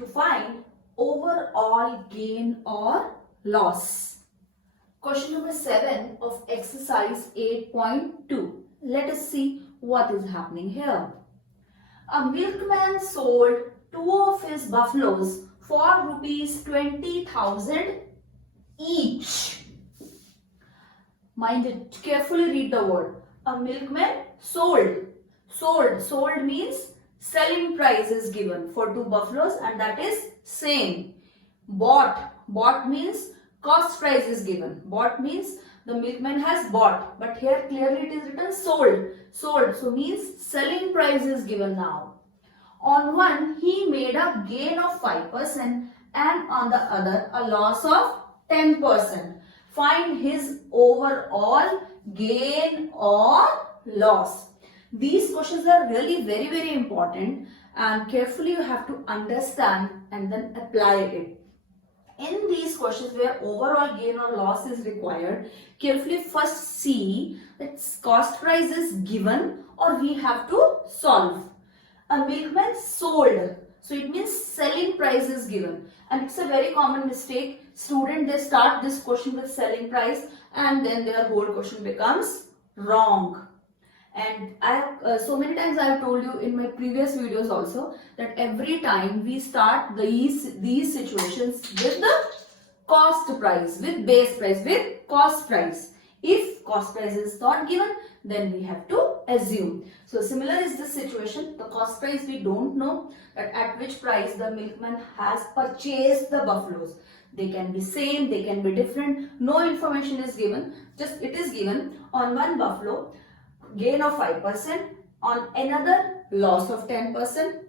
to find overall gain or loss. Question number 7 of exercise 8.2. Let us see what is happening here. A milkman sold 2 of his buffaloes for rupees 20,000 each. Mind it, carefully read the word. A milkman sold. Sold means selling price is given for 2 buffaloes, and that is same. Bought means cost price is given. Bought means the milkman has bought, but here clearly it is written sold, so means selling price is given now. On one he made a gain of 5% and on the other a loss of 10%. Find his overall gain or loss. These questions are really very important, and carefully you have to understand and then apply it. In these questions where overall gain or loss is required, carefully first see that cost price is given or we have to solve. A milkman sold, so it means selling price is given, and it's a very common mistake. Student, they start this question with selling price and then their whole question becomes wrong. And I have so many times I have told you in my previous videos also that every time we start these situations with the cost price, with base price, with cost price. If cost price is not given, then we have to assume. So similar is the situation. The cost price we don't know that at which price the milkman has purchased the buffaloes. They can be same, they can be different. No information is given. Just it is given on one buffalo gain of 5%, on another loss of 10%,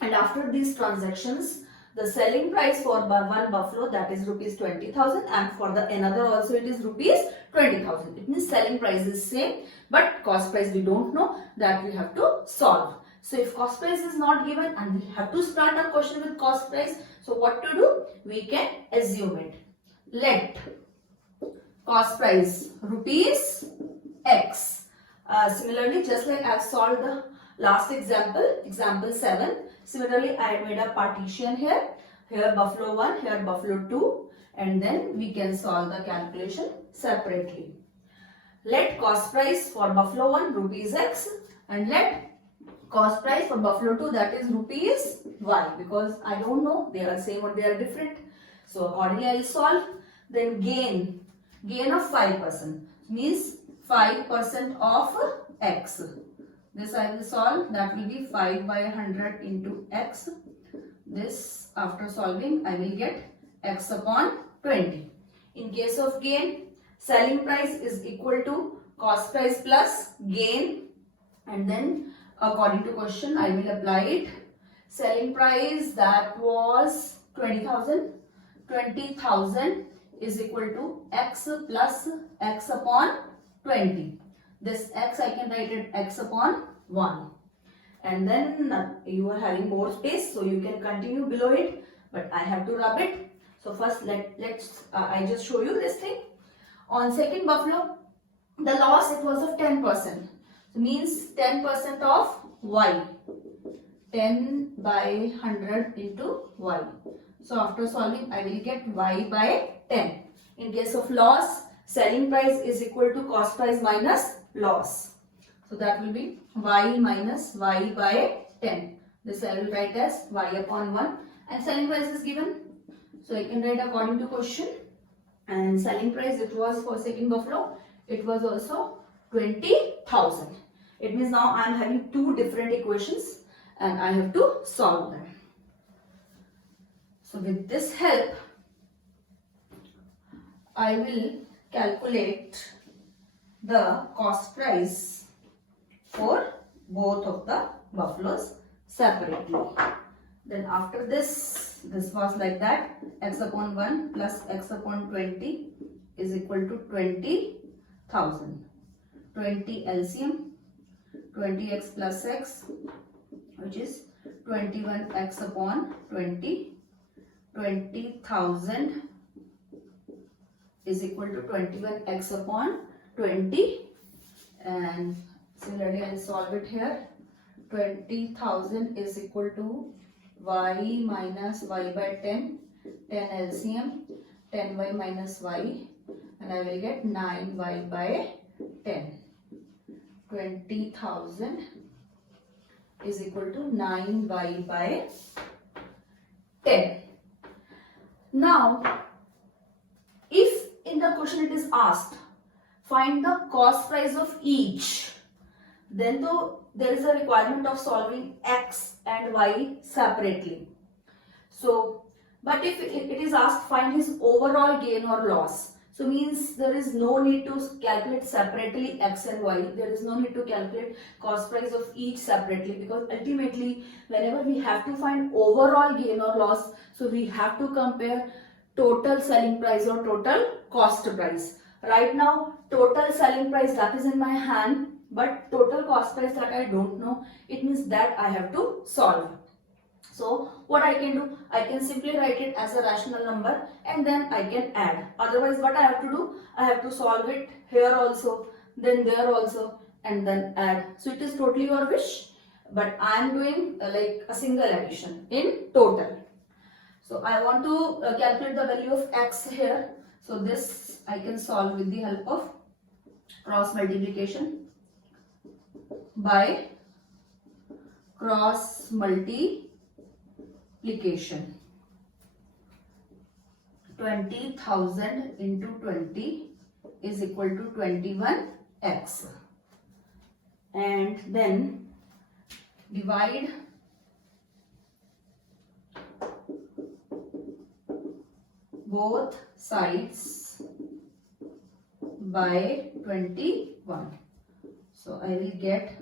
and after these transactions the selling price for one buffalo, that is rupees 20,000, and for the another also it is rupees 20,000. It means selling price is same, but cost price we don't know, that we have to solve. So if cost price is not given and we have to start our question with cost price, so what to do? We can assume it. Let cost price rupees X. Similarly, just like I have solved the last example, example 7. Similarly, I made a partition here. Here buffalo 1, here buffalo 2, and then we can solve the calculation separately. Let cost price for buffalo 1 rupees X, and let cost price for buffalo 2, that is rupees Y, because I don't know they are same or they are different. So accordingly I will solve. Then gain of 5% means 5% of X. This I will solve. That will be 5 by 100 into X. This after solving I will get X upon 20. In case of gain, selling price is equal to cost price plus gain, and then according to question I will apply it. Selling price, that was 20,000. 20,000 is equal to X plus X upon 20. This X I can write it X upon 1. And then you are having more space, so you can continue below it, but I have to rub it. So first let's I just show you this thing. On second buffalo, the loss it was of 10%. So means 10% of Y. 10 by 100 into Y. So after solving I will get Y by 10. In case of loss, selling price is equal to cost price minus loss. So that will be Y minus Y by 10. This I will write as Y upon 1, and selling price is given. So I can write according to question, and selling price it was for second buffalo, it was also 20,000. It means now I am having two different equations and I have to solve them. So with this help, I will calculate the cost price for both of the buffaloes separately. Then after this was like that, X upon 1 plus X upon 20 is equal to 20,000. 20 LCM, 20x plus x, which is 21x upon 20. 20,000 is equal to 21x upon 20, and similarly I will solve it here. 20,000 is equal to y minus y by 10, 10 LCM, 10y minus y, and I will get 9y by 10. 20,000 is equal to 9y by 10. Now, if in the question it is asked, find the cost price of each, then though there is a requirement of solving x and y separately. So, but if it is asked find his overall gain or loss, so means there is no need to calculate separately x and y. There is no need to calculate cost price of each separately, because ultimately whenever we have to find overall gain or loss, so we have to compare total selling price or total cost price. Right now total selling price that is in my hand, but total cost price that I don't know. It means that I have to solve. So what I can do, I can simply write it as a rational number and then I can add. Otherwise what I have to do, I have to solve it here also, then there also, and then add. So it is totally your wish, but I am doing like a single addition in total. So I want to calculate the value of x here. So this I can solve with the help of cross multiplication by cross multiplication. 20,000 into 20 is equal to 21x, and then divide both sides by 21. So I will get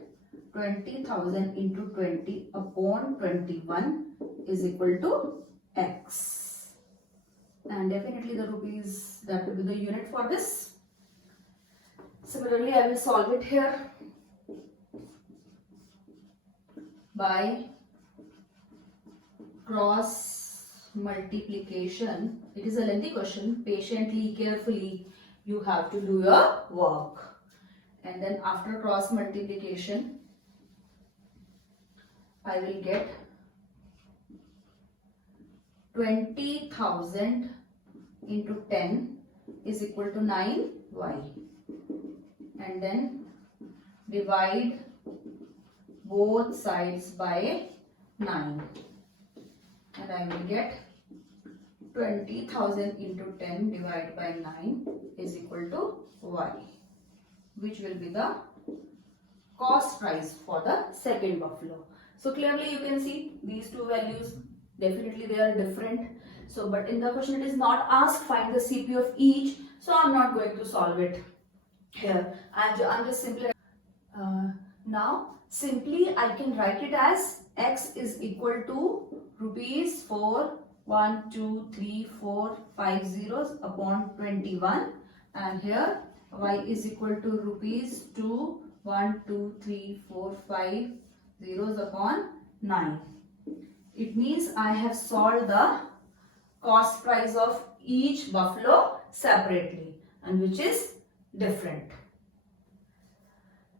20,000 into 20 upon 21 is equal to x, and definitely the rupees, that will be the unit for this. Similarly, I will solve it here by cross multiplication. It is a lengthy question. Patiently, carefully, you have to do your work. And then after cross multiplication, I will get 20,000 into 10 is equal to 9y, and then divide both sides by 9, and I will get 20,000 into 10 divided by 9 is equal to y, which will be the cost price for the second buffalo. So clearly you can see these two values, definitely they are different. So but in the question it is not asked find the CP of each, so I'm not going to solve it here. I'm just simply now simply I can write it as x is equal to rupees 4 1 2 3 4 5 zeros upon 21, and here y is equal to rupees 2 1 2 3 4 5 zeros upon 9. It means I have solved the cost price of each buffalo separately, and which is different.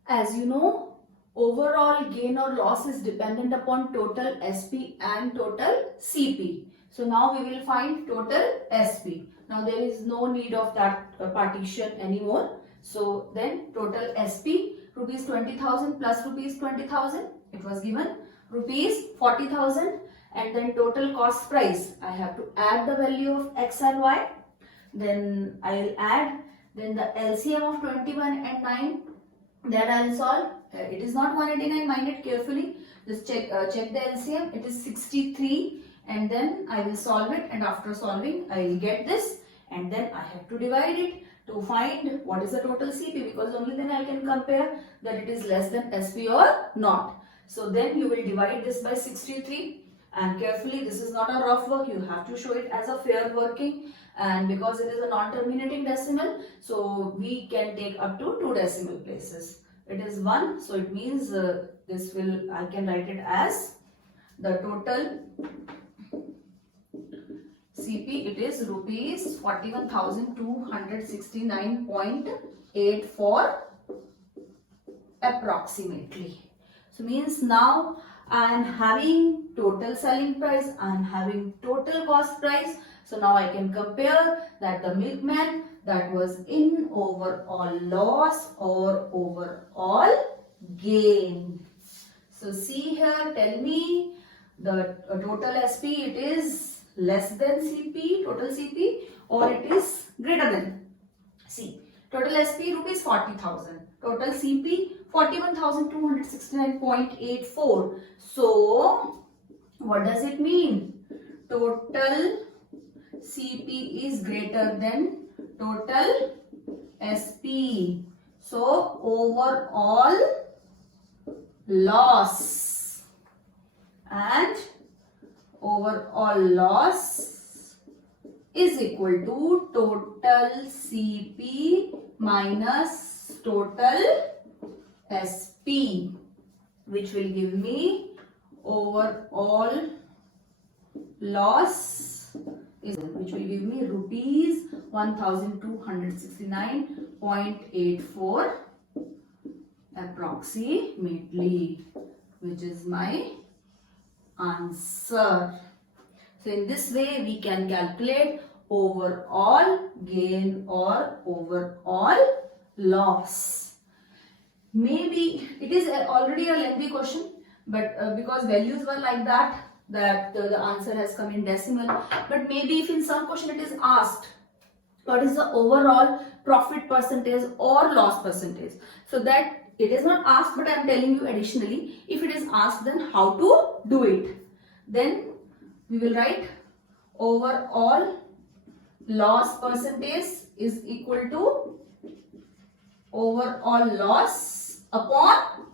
As you know, overall gain or loss is dependent upon total SP and total CP. So now we will find total SP. Now there is no need of that partition anymore. So then total SP, rupees 20,000 plus rupees 20,000, it was given rupees 40,000, and then total cost price, I have to add the value of x and y, then I will add, then the LCM of 21 and 9, that I will solve. It is not 189, mind it carefully, just check the LCM, it is 63, and then I will solve it, and after solving I will get this, and then I have to divide it to find what is the total CP, because only then I can compare that it is less than SP or not. So then you will divide this by 63, and carefully, this is not a rough work, you have to show it as a fair working, and because it is a non-terminating decimal, so we can take up to 2 decimal places. It is 1, so it means this will, I can write it as the total CP, it is rupees 41,269.84 approximately. So means now I am having total selling price, I am having total cost price. So now I can compare that the milkman that was in overall loss or overall gain. So see here, tell me the total SP, it is less than CP, total CP, or it is greater than. See, total SP rupees 40,000, total CP 41,269.84. So what does it mean? Total CP is greater than total SP. So overall loss, and overall loss is equal to total CP minus total SP, which will give me overall loss is, which will give me rupees 1,269.84 approximately, which is my answer. So in this way we can calculate overall gain or overall loss. Maybe it is already a lengthy question, but because values were like that, the answer has come in decimal. But maybe if in some question it is asked what is the overall profit percentage or loss percentage, so that it is not asked, but I am telling you additionally, if it is asked, then how to do it. Then we will write overall loss percentage is equal to overall loss upon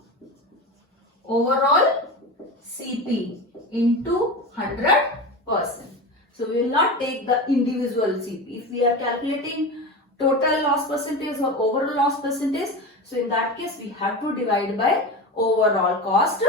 overall CP into 100%. So we will not take the individual CP. If we are calculating total loss percentage or overall loss percentage, so in that case we have to divide by overall cost